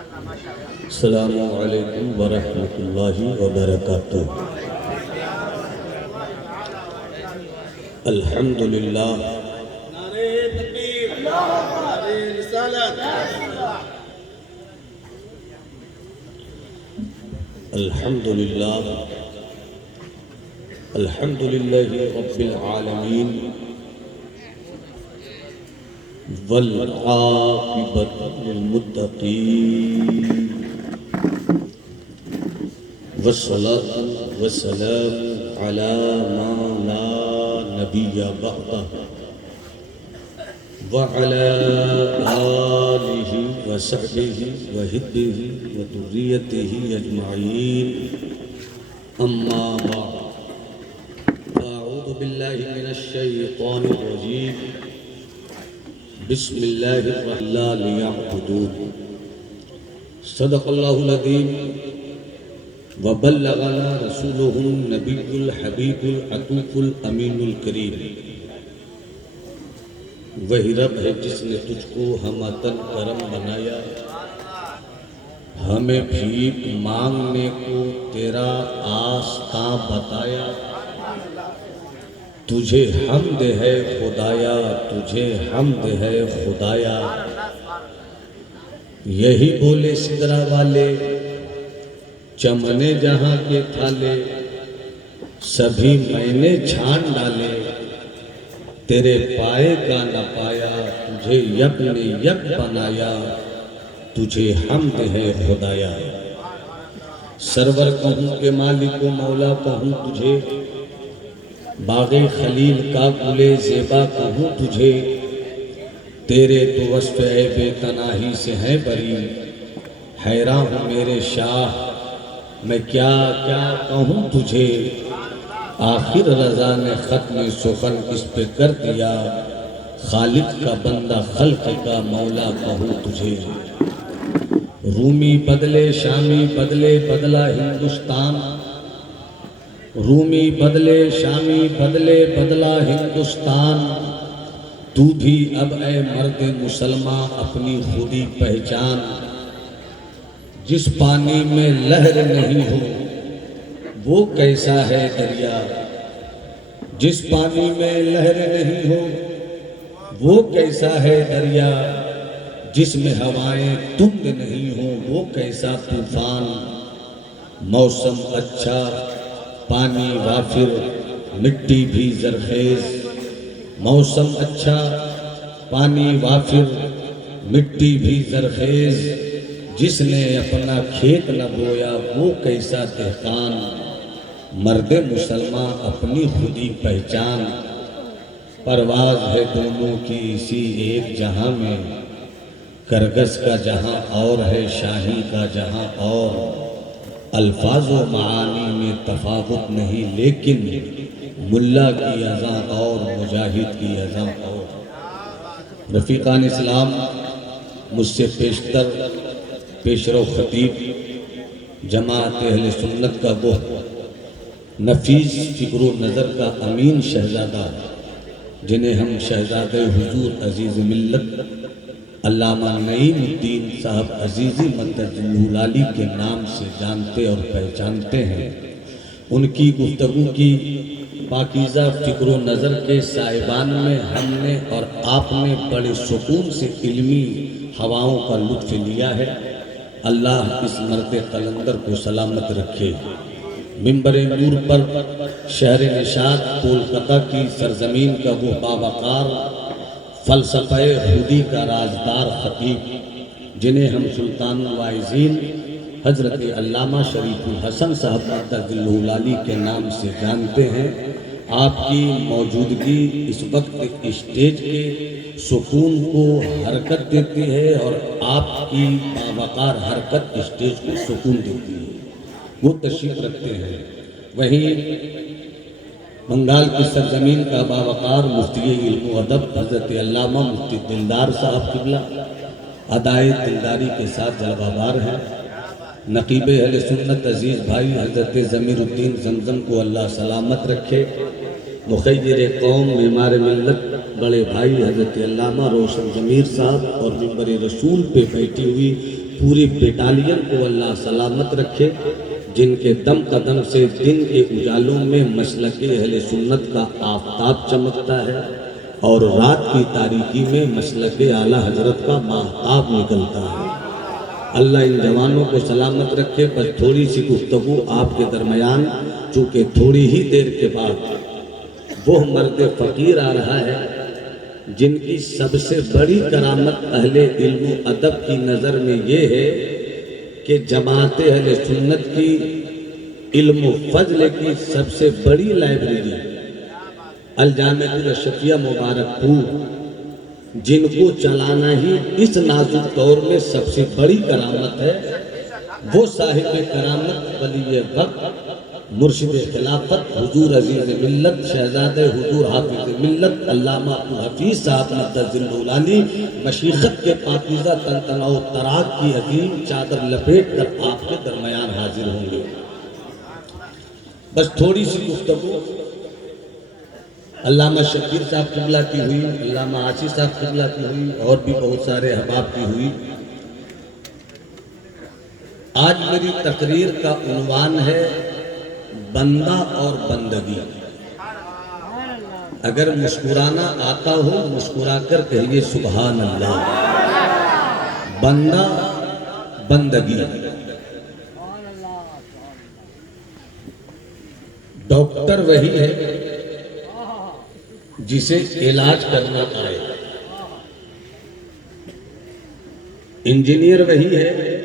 السلام علیکم ورحمۃ اللہ وبرکاتہ۔ الحمدللہ نعرہ تکبیر، نعرہ رسالت۔ الحمدللہ الحمدللہ رب العالمین والعاقبۃ للمتقین والصلاة والسلام علی ما لا نبی بعدہ وعلی آلہ وصحبہ وحبہ وذریتہ اجمعین، اما بعد، اعوذ باللہ من الشیطان الرجیم، بسم اللہ الرحمن لیعبدون، صدق اللہ العظیم وبلغنا رسولہ النبی الحبیب العطوف الامین الکریم۔ وہی رب ہے جس نے تجھ کو ہمتن کرم بنایا، ہمیں بھیک مانگنے کو تیرا آستاں بتایا۔ تجھے حمد ہے خدایا، تجھے حمد ہے خدایا۔ یہی بولے سدرا والے، چمنے جہاں کے تھالے، سبھی میں نے چھان ڈالے، تیرے پائے کا نہ پایا، تجھے یک نے یک بنایا، تجھے حمد ہے خدایا۔ سرور کہوں کہ مالک و مولا کہوں تجھے، باغ خلیل کا گل زیبا کہوں تجھے، تیرے تو وصف عیب تناہی سے ہے بری، حیران ہوں میرے شاہ میں کیا کیا کہوں تجھے۔ آخر رضا نے ختم سخن اس پہ کر دیا، خالق کا بندہ خلق کا مولا کہوں تجھے۔ رومی بدلے شامی بدلے بدلا ہندوستان، رومی بدلے شامی بدلے بدلا ہندوستان، تو بھی اب اے مرد مسلمان اپنی خودی پہچان۔ جس پانی میں لہر نہیں ہو وہ کیسا ہے دریا، جس پانی میں لہر نہیں ہو وہ کیسا ہے دریا، جس میں ہوائیں تند نہیں ہوں وہ کیسا طوفان۔ موسم اچھا پانی وافر مٹی بھی زرخیز، موسم اچھا پانی وافر مٹی بھی زرخیز، جس نے اپنا کھیت نہ بویا وہ کیسا دہقان۔ مرد مسلمان اپنی خودی پہچان، پرواز ہے دونوں کی اسی ایک جہاں میں، کرگس کا جہاں اور ہے شاہی کا جہاں اور، الفاظ و معانی میں تفاوت نہیں لیکن ملا کی اذاں اور مجاہد کی اذاں اور۔ رفیقان اسلام، مجھ سے پیشتر پیشرو خطیب جماعت اہل سنت کا وہ نفیس فکر و نظر کا امین شہزادہ، جنہیں ہم شہزادہ حضور عزیز ملت علامہ نعیم الدین صاحب عزیزی مدد العالی کے نام سے جانتے اور پہچانتے ہیں، ان کی گفتگو کی پاکیزہ فکر و نظر کے سائبان میں ہم نے اور آپ نے بڑے سکون سے علمی ہواؤں کا لطف لیا ہے۔ اللہ اس مرد قلندر کو سلامت رکھے۔ منبر نور پر شہر نشاط کولکتہ کی سرزمین کا وہ باوقار فلسفہ خودی کا رازدار خطیب، جنہیں ہم سلطان الواعظین حضرت علامہ شریف الحسن صاحب مدد العالی کے نام سے جانتے ہیں، آپ کی موجودگی اس وقت اسٹیج کے سکون کو حرکت دیتی ہے اور آپ کی باوقار حرکت اسٹیج کو سکون دیتی ہے، وہ تشریف رکھتے ہیں۔ وہیں بنگال کی سرزمین کا باوقار مفتی علم و ادب حضرت علامہ مفتی دلدار صاحب قبلہ ادائے دلداری کے ساتھ جلوہ بار ہیں۔ نقیب اہل سنت عزیز بھائی حضرت ضمیر الدین زمزم کو اللہ سلامت رکھے۔ مخیر قوم معمار ملت بڑے بھائی حضرت علامہ روشن ضمیر صاحب اور منبر رسول پہ بیٹھی ہوئی پوری بٹالین کو اللہ سلامت رکھے، جن کے دم قدم سے دن کے اجالوں میں مسلک اہل سنت کا آفتاب چمکتا ہے اور رات کی تاریکی میں مسلک اعلیٰ حضرت کا ماہتاب نکلتا ہے۔ اللہ ان جوانوں کو سلامت رکھے۔ بس تھوڑی سی گفتگو آپ کے درمیان، چونکہ تھوڑی ہی دیر کے بعد وہ مرد فقیر آ رہا ہے جن کی سب سے بڑی کرامت اہل علم و ادب کی نظر میں یہ ہے کہ جماعت اہل سنت کی علم و فضل کی سب سے بڑی لائبریری الجامعۃ الاشرفیہ مبارک پور، جن کو چلانا ہی اس نازک دور میں سب سے بڑی کرامت ہے، وہ صاحب کرامت ولی وقت مرشد خلافت حضور عزیز ملت شہزادہ حضور حافظ ملت علامہ عبدالحفیظ صاحب مدد ذوالعالی مشیخت کے پاکیزہ تنتنا و تراک کی عظیم چادر لپیٹ کر آپ کے درمیان حاضر ہوں گے۔ بس تھوڑی سی گفتگو علامہ شکیر صاحب قبلہ کی ہوئی، علامہ عاصی صاحب قبلہ کی ہوئی، اور بھی بہت سارے احباب کی ہوئی۔ آج میری تقریر کا عنوان ہے بندہ اور بندگی۔ اگر مسکرانا آتا ہو مسکرا کر کہیے سبحان اللہ۔ بندہ بندگی۔ ڈاکٹر وہی ہے جسے علاج کرنا آئے، انجینئر وہی ہے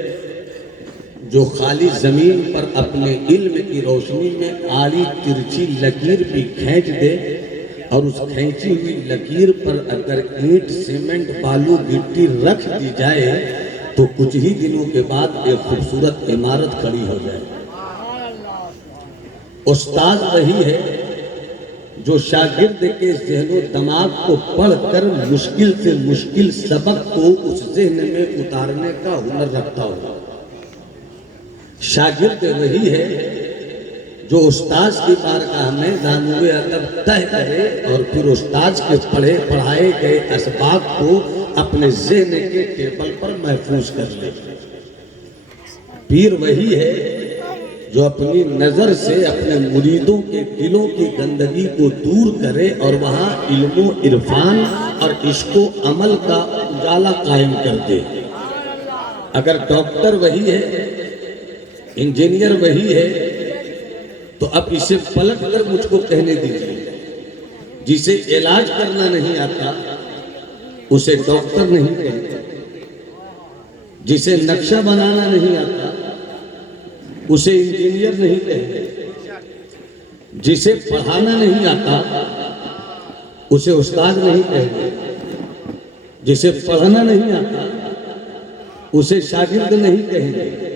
جو خالی زمین پر اپنے علم کی روشنی میں آڑی ترچھی لکیر بھی کھینچ دے، اور اس کھینچی ہوئی لکیر پر اگر اینٹ سیمنٹ بالو گٹی رکھ دی جائے تو کچھ ہی دنوں کے بعد ایک خوبصورت عمارت کھڑی ہو جائے۔ استاد وہی ہے جو شاگرد کے ذہن و دماغ کو پڑھ کر مشکل سے مشکل سبق کو اس ذہن میں اتارنے کا ہنر رکھتا ہو۔ شاگرد وہی ہے جو استاذ کی بارگاہ میں دانوئے ادب طے کرے اور پھر استاذ کے پڑھائے گئے اسباق کو اپنے ذہن کے ٹیبل پر محفوظ کر لے۔ پیر وہی ہے جو اپنی نظر سے اپنے مریدوں کے دلوں کی گندگی کو دور کرے اور وہاں علم و عرفان اور عشق و عمل کا اجالا قائم کر دے۔ اگر ڈاکٹر وہی ہے، انجینئر وہی ہے، تو اب اسے پلٹ کر مجھ کو کہنے دیجیے، جسے علاج کرنا نہیں آتا اسے ڈاکٹر نہیں کہتے، جسے نقشہ بنانا نہیں آتا اسے انجینئر نہیں کہتے، جسے پڑھانا نہیں آتا اسے استاد نہیں کہتے، جسے پڑھنا نہیں آتا اسے شاگرد نہیں کہیں،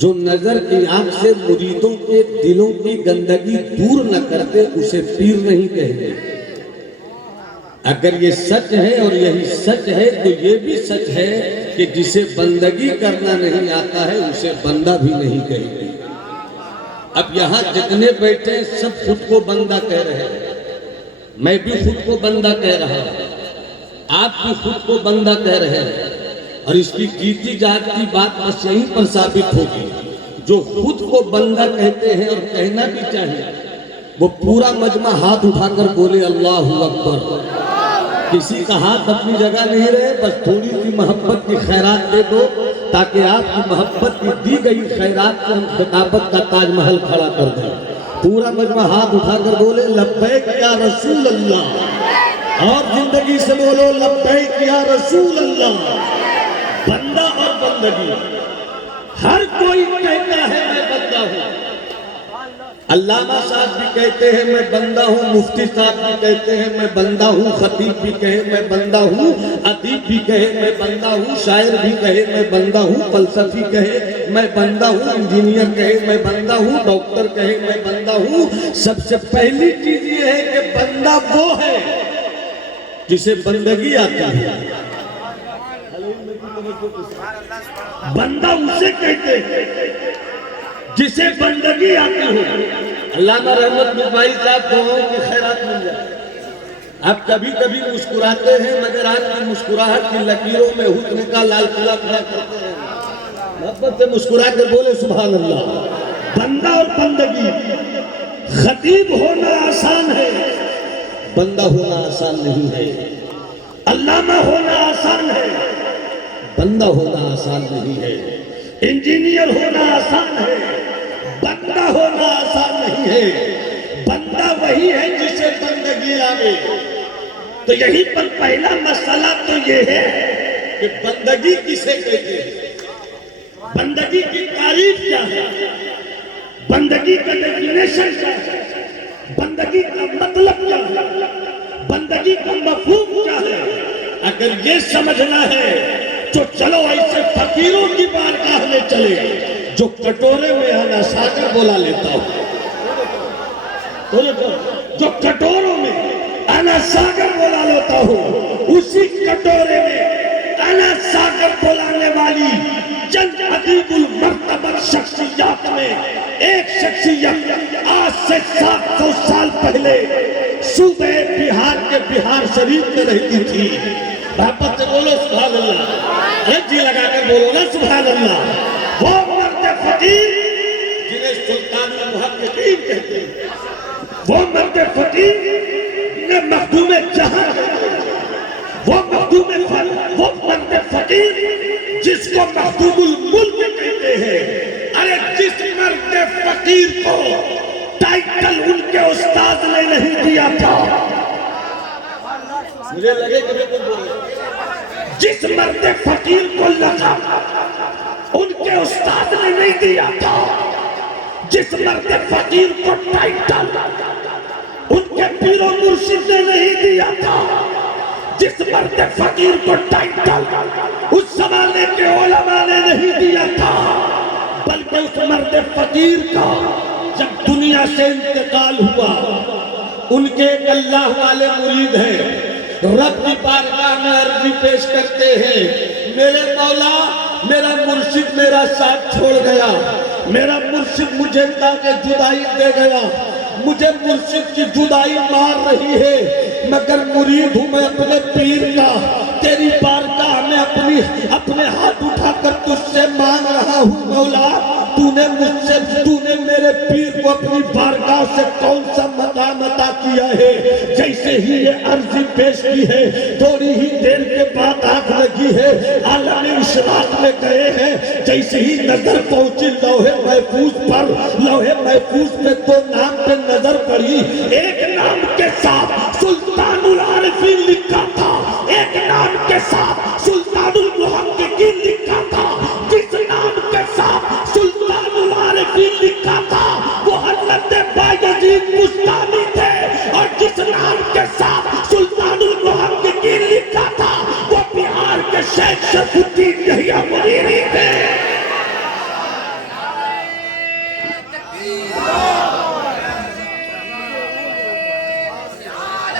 جو نظر کی آنکھ سے مریدوں کے دلوں کی گندگی دور نہ کرتے اسے پیر نہیں کہیں۔ اگر یہ سچ ہے اور یہی سچ ہے تو یہ بھی سچ ہے کہ جسے بندگی کرنا نہیں آتا ہے اسے بندہ بھی نہیں کہیں گے۔ اب یہاں جتنے بیٹھے ہیں سب خود کو بندہ کہہ رہے ہیں، میں بھی خود کو بندہ کہہ رہا ہوں، آپ بھی خود کو بندہ کہہ رہے ہیں، اور اس کی جیتی جاتی بات بس یہیں پر ثابت ہوگی۔ جو خود کو بندہ کہتے ہیں اور کہنا بھی چاہیے وہ پورا مجمع ہاتھ اٹھا کر بولے اللہ اکبر۔ کسی کا ہاتھ اپنی جگہ نہیں رہے، بس تھوڑی سی محبت کی خیرات دے دو تاکہ آپ کی محبت کی دی گئی خیرات کو ہم خطابت کا تاج محل کھڑا کر دیں۔ پورا مجمع ہاتھ اٹھا کر بولے لبیک یا رسول اللہ، اور زندگی سے بولو لبیک یا رسول اللہ۔ بندہ اور بندگی، ہر کوئی کہتا ہے میں بندہ ہوں، علامہ صاحب بھی کہتے ہیں میں بندہ ہوں، مفتی صاحب بھی کہتے ہیں میں بندہ ہوں، خطیب بھی کہے میں بندہ ہوں، ادیب بھی کہے میں بندہ ہوں، شاعر بھی کہے میں بندہ ہوں، فلسفی کہے میں بندہ ہوں، انجینئر کہے میں بندہ ہوں، ڈاکٹر کہے میں بندہ ہوں۔ سب سے پہلی چیز یہ ہے کہ بندہ وہ ہے جسے بندگی آتی ہے۔ بندہ اسے کہتے ہیں جسے بندگی آتی ہو۔ علامہ رحمت مصباحی صاحب دعاؤں کی خیرات مل جائے۔ آپ کبھی کبھی مسکراتے ہیں مگر آپ کی مسکراہٹ کی لکیروں میں حسن کا لال قلعہ کھڑا کرتے ہیں۔ محبت سے مسکرا کر بولے سبحان اللہ. بندہ اور بندگی، خطیب ہونا آسان ہے، بندہ ہونا آسان نہیں ہے، علامہ ہونا آسان ہے، بندہ ہونا آسان نہیں ہے، انجینئر ہونا آسان ہے، بندہ ہونا آسان نہیں ہے. بندہ وہی ہے جسے بندگی آئے. تو یہی پر پہلا مسئلہ تو یہ ہے کہ بندگی کسے کہتے ہیں؟ بندگی کی تعریف کیا ہے، بندگی کا ڈیفینیشن کیا ہے، بندگی کا مطلب کیا ہے، بندگی کا مفہوم کیا ہے. اگر یہ سمجھنا ہے تو چلو ایسے فقیروں کی بارگاہ میں چلے جو کٹورے میں آنا ساگر بولا لیتا ہوں، جو کٹوروں میں آنا ساگر بولا لیتا ہوں، اسی کٹورے میں آنا ساگر بولانے والی چند عجیب المرتبہ شخصیات میں ایک شخصیت آج سے 700 سال پہلے صوبہ بہار کے بہار شریف میں رہتی تھی. محبت سے بولو سبحان اللہ، جی لگا کر بولو نا سبحان اللہ. وہ مرد فقیر جنہیں سلطان المحققین کہتے ہیں، وہ مرد فقیر نے مخدوم جہاں، وہ مرد فقیر جس کو مخدوم الملک کہتے ہیں. ارے جس مرد فقیر کو ٹائٹل ان کے استاد نے نہیں دیا تھا، مجھے لگے کہ بالکل بولے، جس مرد فقیر کو لقب ان کے استاد نے نہیں دیا تھا، جس مرد فقیر کو ٹائٹل ان کے پیر و مرشد نے نہیں دیا تھا، جس مرد فقیر کو ٹائٹل اس زمانے کے علماء نے نہیں دیا تھا، بلکہ اس مرد فقیر کا جب دنیا سے انتقال ہوا، ان کے ایک اللہ والے مرید ہیں، رب کی بارگاہ میں عرضی پیش کرتے ہیں، میرے مولا میرا مرشد میرا ساتھ چھوڑ گیا، میرا مرشد مجھے تاکہ جدائی دے گیا، مجھے مرشد کی جدائی مار رہی ہے، مگر مرید ہوں میں اپنے پیر کا، تیری بارگاہ میں اپنے ہاتھ اٹھا کر تجھ سے مانگ رہا ہوں مولا، تو نے میرے پیر کو اپنی بارگاہ سے کون سا مقام عطا کیا ہے. جیسے ہی یہ عرضی پیش کی ہے تھوڑی ہی دیر کے بعد آنکھ لگی ہے، عالم اشراق میں گئے ہیں، جیسے ہی نظر پہنچی لوح محفوظ پر، لوح محفوظ میں دو نام پہ نظر پڑی، ایک نام کے ساتھ سلطان العارفین لکھا تھا، ایک نام کے ساتھ سلطان المحققین لکھا تھا. جس نام کے ساتھ سلطان العارفین لکھا تھا وہ حضرت بایزید بستانی تھے، اور جس نام کے ساتھ سلطان المحققین لکھا تھا وہ بہار کے شیخ شرف الدین یحییٰ منیری تھے.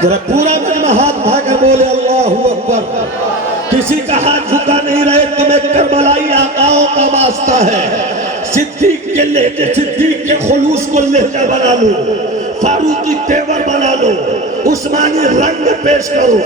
ذرا پورا مجمع ہاتھ بھا کر بولے اللہ اکبر. کسی کا ہاتھ جھکا نہیں رہے، تمہیں کربلائی آقاؤں کا واسطہ ہے. صدیق کے لہجے، صدیق کے خلوص کو لہجہ بنا لو، فاروقی تیور بنا لو، عثمانی رنگ پیش کرو،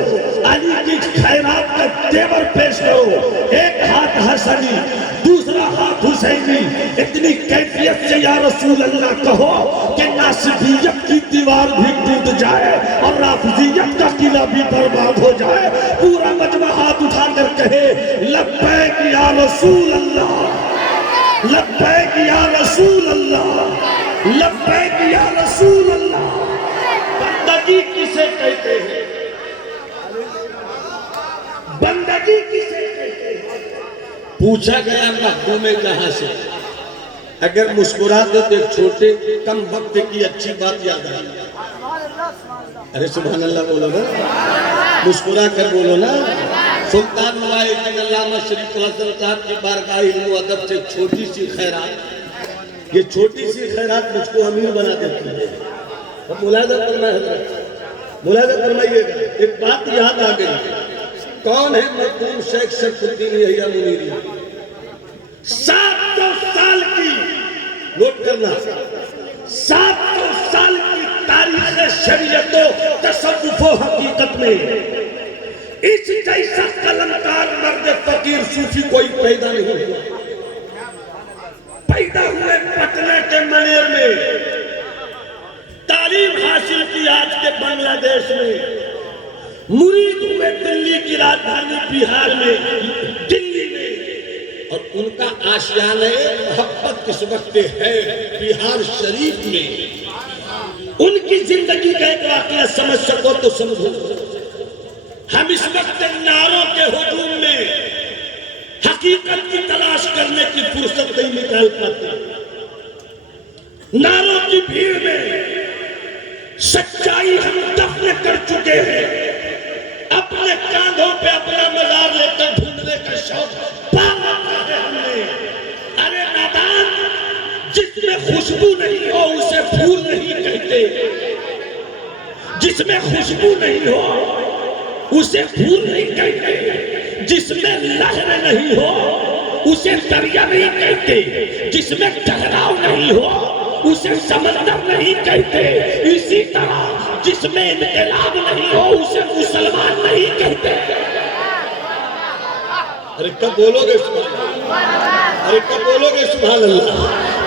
علی کی خیرات کا تیور پیش کرو. ایک ہاتھ حسنی، دوسرا ہاتھ حسینی، اتنی کیفیت سے یا رسول اللہ کہو کہ ناصبیت کی دیوار بھی ٹوٹ جائے اور رافضیت کا قلعہ بھی برباد ہو جائے. پورا مجمع ہاتھ اٹھا کر کہے لبیک یا رسول اللہ، لبیک یا رسول اللہ، لبیک یا رسول اللہ. بندگی کسے کہتے ہیں؟ بندگی کسے کہتے ہیں؟ پوچھا گیا مخدوم جہاں سے، اگر مسکراتے تو ایک چھوٹے کم وقت کی اچھی بات یاد آئی. ارے سبحان اللہ بولو نا، مسکرا کر بولو نا. سلطان مبارک علامہ شریف حضرت صاحب کی بارگاہ علم و ادب سے چھوٹی سی خیرات، یہ چھوٹی سی خیرات مجھ کو امیر بنا دیتی ہے. اب ملاحظہ فرمائے حضرت، ملاحظہ فرمائیے گا. ایک بات یاد آ گئی، کون ہے مرحوم شیخ شرف الدین یحییٰ منیری؟ 700 سال کی، نوٹ کرنا، 700 سال کی تاریخ شریعت و تصوف و حقیقت میں اس جیسا قلمکار مرد فقیر صوفی کوئی پیدا نہیں ہوا. پیدا ہوئے پٹنہ کے منیر میں، تعلیم حاصل کی آج کے بنگلہ دیش میں، مرید ہوئے دلی کی راجدھانی بہار میں، دلی میں، اور ان کا آشیانہ محبت اس وقت ہے بہار شریف میں۔ ان کی زندگی کا ایک واقعہ سمجھ سکو تو سمجھو۔ ہم اس وقت نعروں کے ہجوم میں حقیقت کی تلاش کرنے کی فرصت نہیں نکال پاتے، نعروں کی بھیڑ میں سچائی ہم دفن کر چکے ہیں، اپنے کاندھوں پہ اپنا مزار لے کر ڈھونڈنے کا شوق پال رکھا ہے ہم نے۔ ارے نادان، جس میں خوشبو نہیں ہو اسے پھول نہیں کہتے، جس میں خوشبو نہیں ہو اسے پھول نہیں کہتے، جس میں لہر نہیں ہو اسے دریا نہیں کہتے، جس میں ٹھہراؤ نہیں ہو اسے سمندر نہیں کہتے، اسی طرح جس میں انقلاب نہیں ہو اسے مسلمان نہیں کہتے۔ ارے کب بولو گے سبحان اللہ؟ ارے کب بولو گے سبحان اللہ؟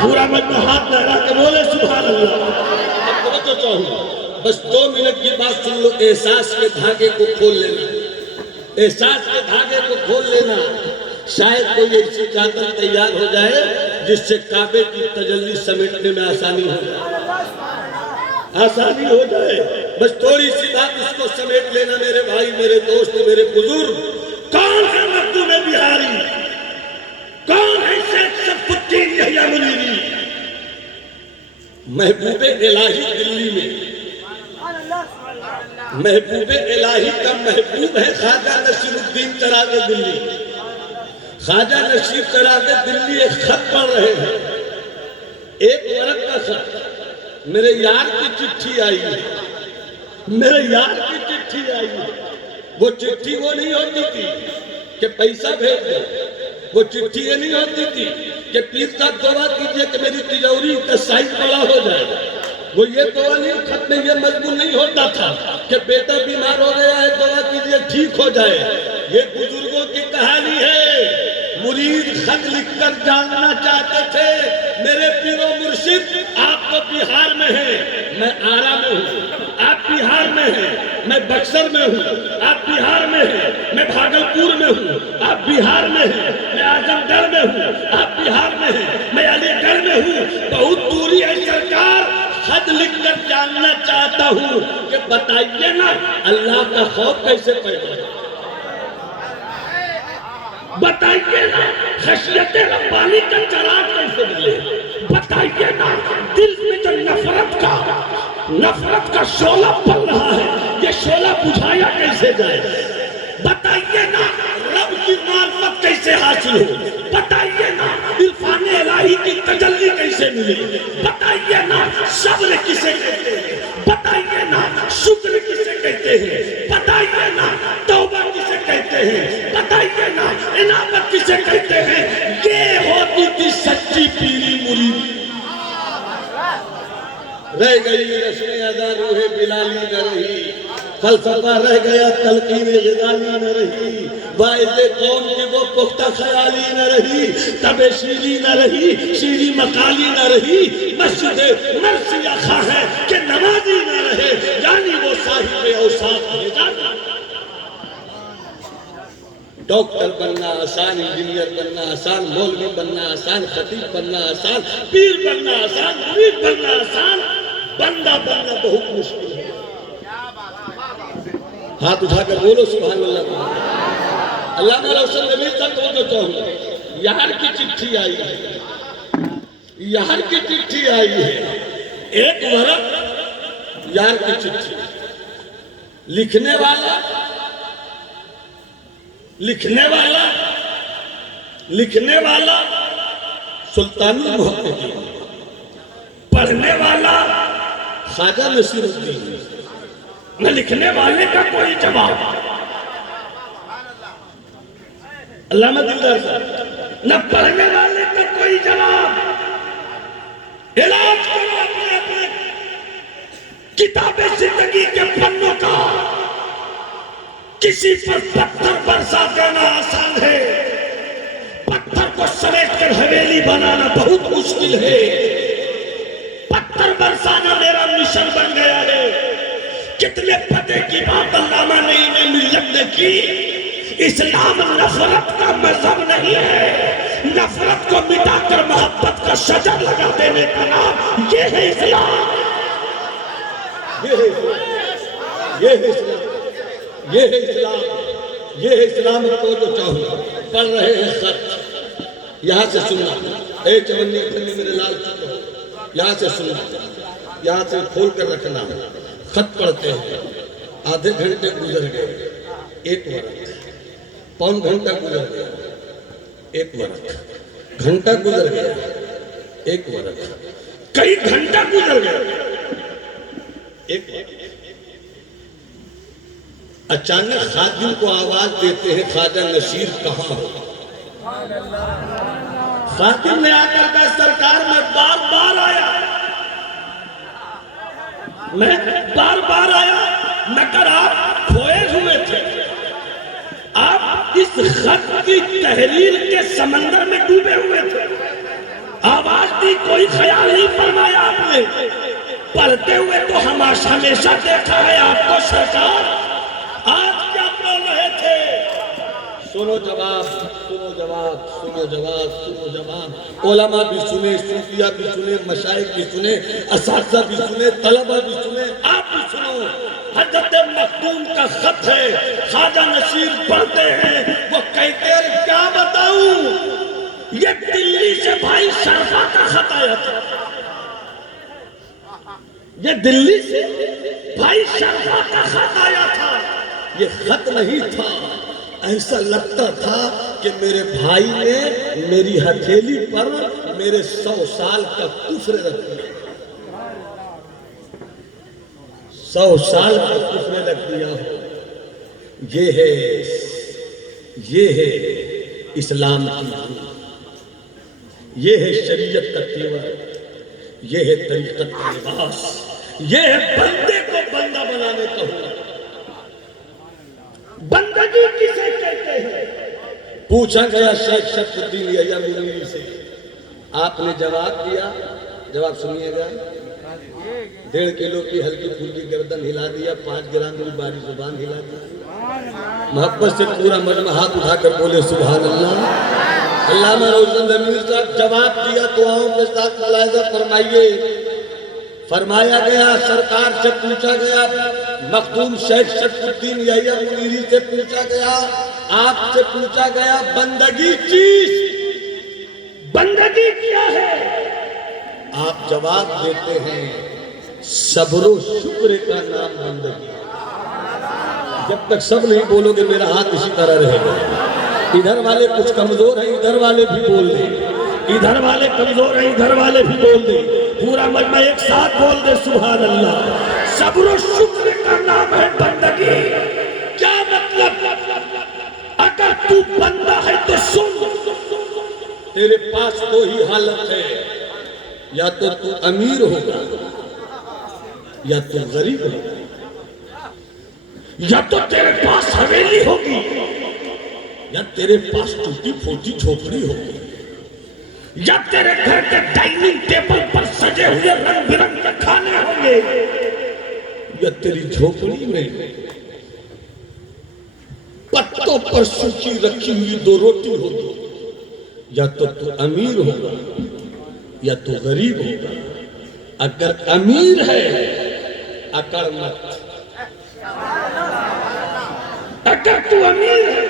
پورا مجمع ہاتھ لہرا کے بولے سبحان اللہ۔ اب توجہ چاہوں، بس 2 منٹ کی بات سن لو۔ احساس کے دھاگے کو کھول لینا، احساس کے دھاگے کو کھول لینا، شاید کوئی ایسی چادر تیار ہو جائے جس سے کعبے کی تجلی سمیٹنے میں آسانی ہو جائے، آسانی ہو جائے۔ بس تھوڑی سی بات اس کو سمیٹ لینا میرے بھائی، میرے دوست، میرے بزرگ۔ کون ہے مخدوم بہاری؟ کون ہے شیخ شرف الدین یحییٰ منیری؟ محبوب الہی دلی میں، محبوب الہی کا محبوب ہے خواجہ نصیر الدین چراغ دلی۔ خواجہ نصیر چراغ دلی ایک خط پڑھ رہے ہیں، ایک ورق کا خط، میرے یار کی چٹھی آئی ہے، میرے یار کی چٹھی آئی ہے۔ وہ چٹھی وہ نہیں ہوتی تھی کہ پیسہ بھیج دو، وہ چٹھی یہ نہیں ہوتی تھی کہ پیر صاحب دعا کیجئے کہ میری تجوری کا سائز بڑا ہو جائے، وہ یہ دعا نہیں، خط میں یہ مضمون نہیں ہوتا تھا کہ بیٹا بیمار ہو گیا ہے دعا کیجئے ٹھیک ہو جائے۔ یہ بزرگوں کی کہانی ہے۔ مرید خط لکھ کر جاننا چاہتے تھے میرے پیر و مرشد آپ تو بہار میں ہیں، میں آرا میں ہوں، آپ بہار میں ہیں، میں بکسر میں ہوں، آپ بہار میں ہیں، میں بھاگلپور میں ہوں، آپ بہار میں ہیں، میں اعظم گڑھ میں ہوں، آپ بہار میں ہیں، میں علی گڑھ میں ہوں، بہت دوری ہے سرکار، خط لکھ کر جاننا چاہتا ہوں کہ بتائیے نا اللہ کا خوف کیسے پیدا ہے، بتائیے نا خشیت ربانی کا چراغ کیسے ملے، بتائیے نا دل میں جو نفرت کا شعلہ پل رہا ہے یہ شعلہ بجھایا کیسے جائے، بتائیے نا رب کی معرفت کیسے حاصل ہو، بتائیے نا عرفان الہی کی تجلی کیسے ملے، بتائیے نا صبر کسے کہتے ہیں، بتائیے نا شکر کسے کہتے ہیں، بتائیے نا توبہ کسے کہتے ہیں، بتائیے نا انابت کسے کہتے ہیں۔ یہ ہوتی تھی سچی پیری مرید۔ رہ گئی رسم ادا روح بلالی نہ رہی، فلسفہ رہ گیا تلقین غزالی نہ رہی، واعظ قوم کی وہ پختہ خیالی نہ رہی، تب شیری نہ رہی، شیری مقالی نہ رہی، مسجد مرثیہ خواہ ہے کہ نمازی نہ رہے، یعنی وہ صاحب اوصاف ہے۔ ڈاکٹر بننا آسان، انجینئر بننا آسان، مولوی بننا آسان، خطیب بننا آسان، پیر بننا آسان، مرید بننا آسان، بندہ بننا بہت مشکل ہے۔ ہاتھ اٹھا کر بولو سبحان اللہ۔ علامہ روشن نبی تک ہو تو چاہوں، یار کی چٹھی آئی ہے، یار کی چٹھی آئی ہے، ایک ورق یار کی چٹھی، لکھنے والا سلطان المحققین، پڑھنے والا خواجہ نصیر الدین۔ نہ لکھنے والے کا کوئی جواب، علامہ دلدار صاحب، نہ پڑھنے والے کا کوئی جواب۔ علاج کرو اپنے اپنے کتاب زندگی کے پنوں کا، کسی پر پتھر برسا دینا آسان ہے، پتھر کو سمیٹ کر حویلی بنانا بہت مشکل ہے، پتھر برسانا میرا مشن بن گیا ہے۔ کتنے پتے کی بات علامہ نعیم ملت نے کی، اسلام نفرت کا مذہب نہیں ہے، نفرت کو مٹا کر محبت کا شجر لگا دینے کا نام یہ ہے اسلام۔ یہ ہے اسلام، یہ ہے اسلام، یہ ہے اسلام، یہ ہے اسلام کو جو چاہو۔ پڑھ رہے ہیں خط، یہاں سے سننا، اے چونی اکھنی میرے لال چکو، یہاں سے سننا، یہاں سے کھول کر رکھنا۔ خط پڑھتے ہیں، آدھے گھنٹے گزر گئے، ایک ورق، پون گھنٹہ گزر گیا، ایک ورق، گھنٹہ گزر گیا، ایک ورق، کئی گھنٹہ گزر گئے، ایک ورق۔ اچانک خادم کو آواز دیتے ہیں خواجہ نصیر کہاں ہو؟ خادم نے آ کر کہا سرکار میں بار بار آیا، میں بار بار آیا، مگر آپ کھوئے ہوئے تھے، آپ اس خط کی تحریر کے سمندر میں ڈوبے ہوئے تھے، آواز دی کوئی خیال نہیں فرمایا آپ نے، پڑھتے ہوئے تو ہمیشہ دیکھا ہے آپ کو سرکار، آج کیا بول رہے تھے؟ سنو جواب، سنو جواب، سنو جواب، سنو جواب۔ علماء بھی سنے، صوفیہ بھی سنے، مشائخ بھی سنے، اساتذہ بھی سنے، طلبہ بھی سنے، آپ بھی سنو، حضرت مخدوم کا خط ہے، خواجہ نصیر پڑھتے ہیں، وہ کہتے ہیں کیا بتاؤں، یہ دلی سے بھائی شرفا کا خط آیا تھا، یہ دلی سے بھائی شرفا کا خط آیا تھا، یہ خط نہیں تھا، ایسا لگتا تھا کہ میرے بھائی نے میری ہتھیلی پر میرے 100 سال کا کفر رکھ دیا، 100 سال کا کفر رکھ دیا ہو۔ یہ ہے اسلام کی روح، یہ ہے شریعت کا تیور، یہ ہے طریقت کا لباس، یہ ہے بندے کو بندہ بنانے کا ہنر۔ بندگی کسے کہتے ہیں؟ پوچھا گیا شیخ شرف الدین یحییٰ منیری سے، آپ نے جواب دیا، جواب سنیے گا، 1.5 کلو کی ہلکی پھلکی گردن ہلا دیا، 5 گرام کی باری زبان ہلا دیا۔ محبت سے پورا مجمع ہاتھ اٹھا کر بولے سبحان اللہ۔ علامہ روشن ضمیر صاحب جواب دیا، دعاؤں کے ساتھ ملاحظہ فرمائیے۔ فرمایا گیا، سرکار سے پوچھا گیا، مخدوم شیخ شرف الدین یحییٰ منیری سے پوچھا گیا، آپ سے پوچھا گیا بندگی چیز، بندگی کیا ہے؟ آپ جواب دیتے ہیں صبر و شکر کا نام بندگی۔ جب تک سب نہیں بولو گے میرا ہاتھ اسی طرح رہے گا۔ ادھر والے کچھ کمزور ہیں، ادھر والے بھی بول دیں، ادھر والے کمزور ہیں، ادھر والے بھی بول دیں، پورا مجمع ایک ساتھ بول دے سبحان اللہ۔ صبر و شکر کا نام ہے بندگی۔ کیا مطلب؟ اگر تو بندہ ہے تو سن، تیرے پاس دو ہی حالت ہے، یا تو امیر ہوگا یا تو غریب ہوگا، یا تو تیرے پاس حویلی ہوگی، یا تیرے پاس ٹوٹی پھوٹی جھوپڑی ہوگی، یا تیرے گھر کے ڈائننگ ٹیبل پر سجے ہوئے رنگ برنگ کے کھانے ہوں گے، یا تیری جھوپڑی میں پتوں پر سوچی رکھی ہوئی 2 روٹی ہوگی۔ یا تو امیر ہوگا یا تو غریب ہوگا۔ اگر امیر ہے اکڑ مت، اگر تو امیر ہے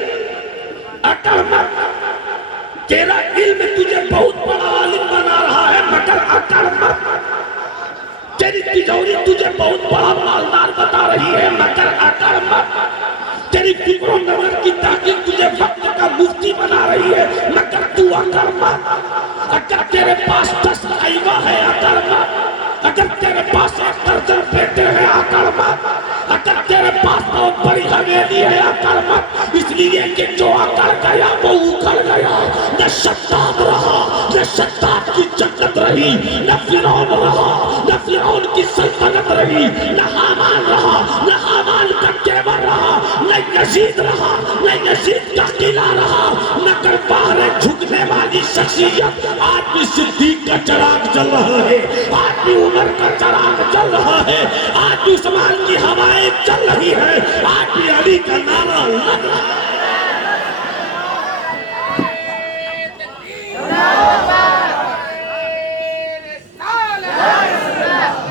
اکڑ مت، تیرا علم تجھے بہت بڑا عالم بنا رہا ہے مگر اکڑ مت، تیری تجوری تجھے بہت بڑا مالدار بتا رہی ہے مگر اکڑ مت، تیری فکر و نظر کی تحقیق تجھے وقت کا مفتی بنا رہی ہے مگر تو اکڑ مت۔ اگر تیرے پاس 10 ایوہ ہے اکڑ مت، اگر تیرے پاس 1 درجن بیٹے ہیں اکڑ مت، اگر تیرے پاس بہت بڑی حویلی ہے اکڑ مت، اس لیے کہ جو اکڑ گیا وہ اکڑ گیا، نہ شداد رہا نہ شداد کی جنت رہی، نہ فرعون رہا نہ فرعون کی سلطنت رہی، نہ حامان رہا نہ حامان کا تیور رہا، نہ یزید رہا نہ یزید کا قلعہ رہا، مگر باہر جھکنے والی شخص شخصیت، آج بھی صدیق کا چراغ جل رہا ہے، آج بھی عمر کا چراغ جل رہا ہے، آج بھی عثمان کی ہوائیں چل رہی ہے، آج بھی علی کا نعرہ لگ رہا ہے۔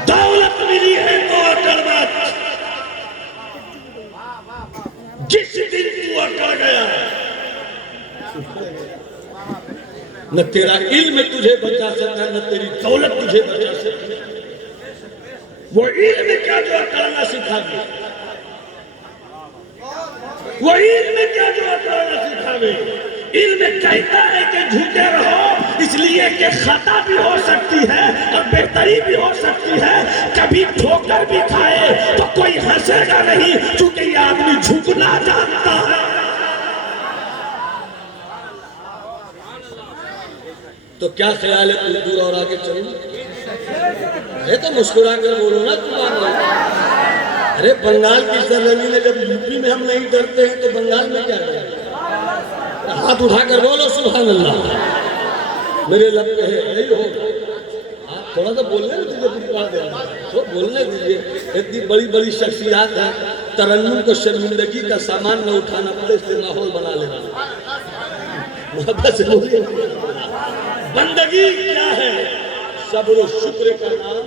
دولت ملی ہے تو اکڑ مت، جس دن تو اکڑ گیا نہ تیرا علم تجھے بچا سکتا، نہ تیری دولت تجھے بچا سکتی۔ وہ علم کیا جو اکڑنا سکھا گے، وہ علم کیا جو اکڑنا سکھا گے۔ علم کہتا ہے کہ جھوٹے رہو، اس لیے کہ خطا بھی ہو سکتی ہے اور بہتری بھی ہو سکتی ہے، کبھی ٹھوکر بھی کھائے تو کوئی ہنسے گا نہیں، چونکہ یہ آدمی جھکنا جانتا ہے۔ تو کیا خیال ہے کچھ دور اور آگے چلیں؟ ارے تو مسکرا کر بولو نا تمہارا۔ ارے بنگال کی سرزمین میں جب یو پی میں ہم نہیں ڈرتے ہیں تو بنگال میں کیا ڈرتے ہیں؟ ہاتھ اٹھا کر بولو سبحان اللہ۔ میرے لب پہ ہے نہیں ہوگا، تھوڑا سا بولنے دیجیے، بولنے دیجیے۔ اتنی بڑی بڑی شخصیات ہیں، ترنم کو شرمندگی کا سامان نہ اٹھانا پڑے، اس سے ماحول بنا لینا۔ محبت سے بولیے، بندگی کیا ہے؟ صبر و شکر کا نام۔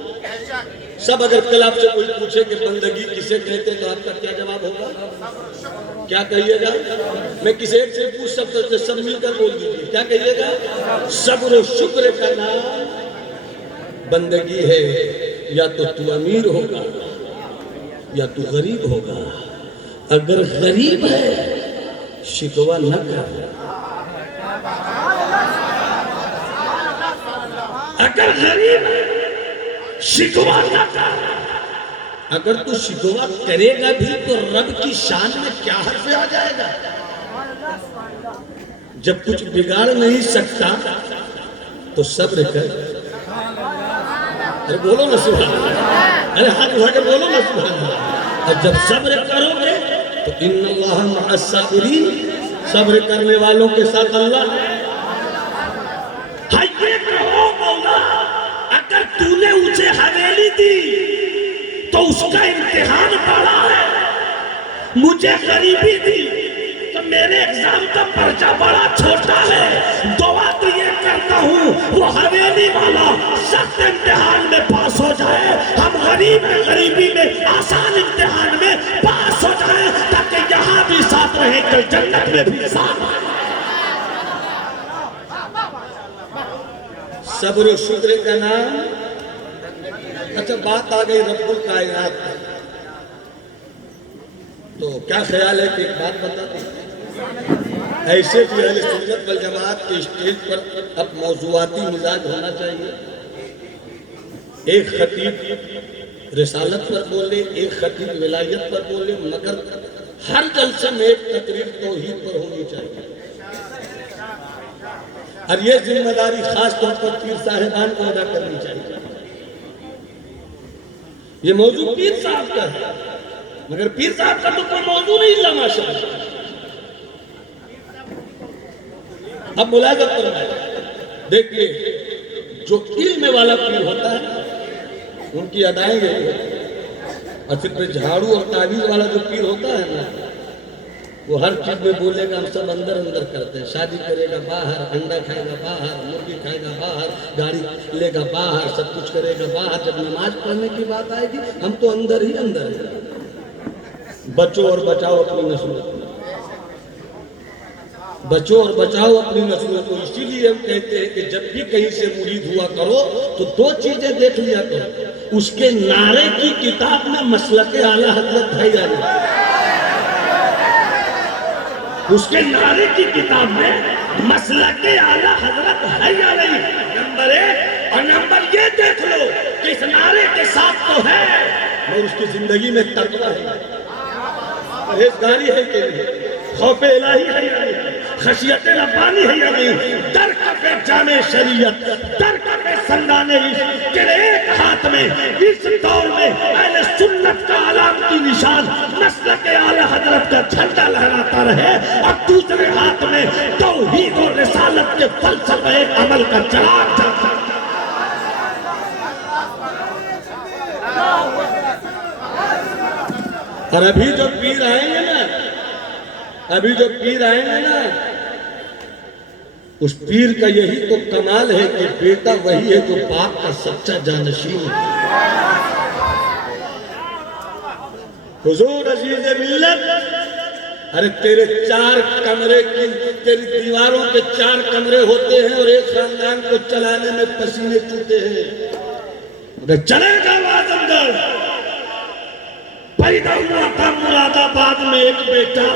سب اگر کل آپ سے کوئی پوچھے کہ بندگی کسے کہتے تو آپ کا کیا جواب ہوگا؟ کیا کہیے گا؟ میں کسی ایک سے پوچھ سکتا ہوں، سب مل کر بول دیجیے، کیا کہیے گا؟ صبر و شکر کا نام بندگی ہے۔ یا تو امیر ہوگا یا تو غریب ہوگا۔ اگر غریب ہے شکوہ نہ کر، اگر غریب ہے شکوہ نہ کر۔ اگر تو شکوہ کرے گا بھی تو رب کی شان میں کیا حرف آ جائے گا؟ جب کچھ بگاڑ نہیں سکتا تو صبر کر۔ ارے بولو نا سبحان اللہ، ارے ہاتھ اٹھا کے بولو نا سبحان اللہ۔ اور جب صبر کرو گے تو ان اللہ مع الصابرین، صبر کرنے والوں کے ساتھ اللہ ہے۔ یہ کہو مولا، اگر تو نے اسے حویلی دی تو اس کا امتحان بڑا ہے، مجھے غریبی دی تو میرے ایگزام کا پرچہ بڑا چھوٹا ہے۔ دعا تو یہ کرتا ہوں وہ حویلی والا سخت امتحان میں پاس ہو جائے، ہم غریب میں غریبی میں آسان امتحان میں پاس ہو جائے، تاکہ یہاں بھی ساتھ رہیں کہ جنت میں بھی ساتھ رہیں۔ صبر و شکر کا نام۔ اچھا بات آ گئی رب الکائنات پر، تو کیا خیال ہے کہ ایک بات بتا دیں؟ ایسے بھی اہل سنت والجماعت کے اسٹیج پر اب موضوعاتی مزاج ہونا چاہیے۔ ایک خطیب رسالت پر بولے، ایک خطیب ولایت پر بولے، مگر ہر جلسے میں ایک تقریر توحید پر ہونی چاہیے۔ اور یہ ذمہ داری خاص طور پر پیر صاحبان کو ادا کرنی چاہیے۔ یہ موضوع پیر صاحب کا ہے، مگر پیر صاحب کا تو کوئی موضوع نہیں اللہ ماشاءاللہ۔ اب ملاحظہ فرمائیں، دیکھیے جو علم والا پیر ہوتا ہے ان کی ادائیں یہ اور پھر جھاڑو اور تعویذ والا جو پیر ہوتا ہے نا، وہ ہر چیز میں بولے گا ہم سب اندر اندر کرتے ہیں، شادی کرے گا باہر، انڈا کھائے گا باہر، مرغی کھائے گا باہر، گاڑی لے گا باہر، سب کچھ کرے گا باہر۔ جب نماز پڑھنے کی بات آئے گی ہم تو اندر ہی اندر ہیں۔ بچو اور بچاؤ اپنی نسلوں کو، بچو اور بچاؤ اپنی نسلوں کو۔ اسی لیے ہم کہتے ہیں کہ جب بھی کہیں سے مرید ہوا کرو تو دو چیزیں دیکھ لیا کرو، اس کے نعرے کی کتاب میں مسلک اعلیٰ حضرت ہے یا نہیں، اس کے نعرے کی کتاب میں مسلک اعلیٰ حضرت ہے یا نہیں، نمبر ایک۔ اور نمبر یہ دیکھ لو کہ اس نعرے کے ساتھ تو ہے اور اس کی زندگی میں تقویٰ ہے، پرہیزگاری ہے کہ نہیں، خوف الہی ہے یا نہیں، خشیت ربانی ہے یا نہیں، در کف جامع شریعت، در کف سنگان عشق کہ ایک ہاتھ میں اس دور میں اہل سنت کا علامتی نشان مسلک اعلی حضرت کا جھنڈا لہراتا رہے، اور دوسرے ہاتھ میں توحید و رسالت کے فلسفے عمل کا چراغ جلتا۔ اور ابھی جو پیر آئیں گے نا، ابھی جو پیر آئیں گے نا، اس پیر کا یہی تو کمال ہے کہ بیٹا وہی ہے جو باپ کا سچا جانشین ہے۔ حضور عزیز ملت، ارے تیرے 4 کمرے کی، تیری دیواروں کے 4 کمرے ہوتے ہیں اور ایک خاندان کو چلانے میں پسینے چوتے ہیں۔ چلے گا اعظم گڑھ، پیدا ہوا تھا مراد آباد میں ایک بیٹا،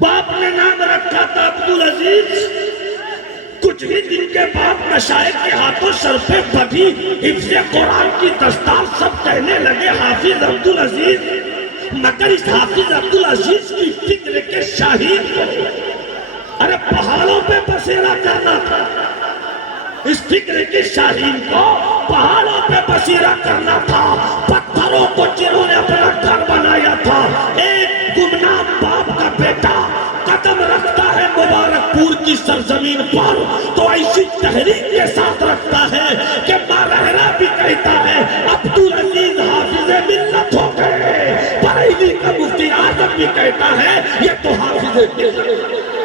باپ نے نام رکھا تھا عبدالعزیز۔ کچھ ہی دن کے بعد مشائخ کے ہاتھوں سر پہ بندھی حفظ قرآن کی دستار، سب کہنے لگے حافظ عبدالعزیز، مگر اس حافظ عبدالعزیز کی فکر کے شاہین کو ارے پہاڑوں پہ بسیرا کرنا تھا، اس فکر کے شاہین کو پہاڑوں پہ بسیرا کرنا تھا، پتھروں کو جنہوں نے اپنا گھر بنایا تھا۔ ایک گمنام باپ کا بیٹا قدم رکھتا ہے مبارک پور کی سرزمین پر تو ایسی تحریک کے ساتھ رکھتا ہے کہ مارہرہ بھی کہتا ہے عبدالعزیز حافظ ملت ہو گئے، بریلی کا مفتی اعظم بھی کہتا ہے یہ تو حافظ ملت۔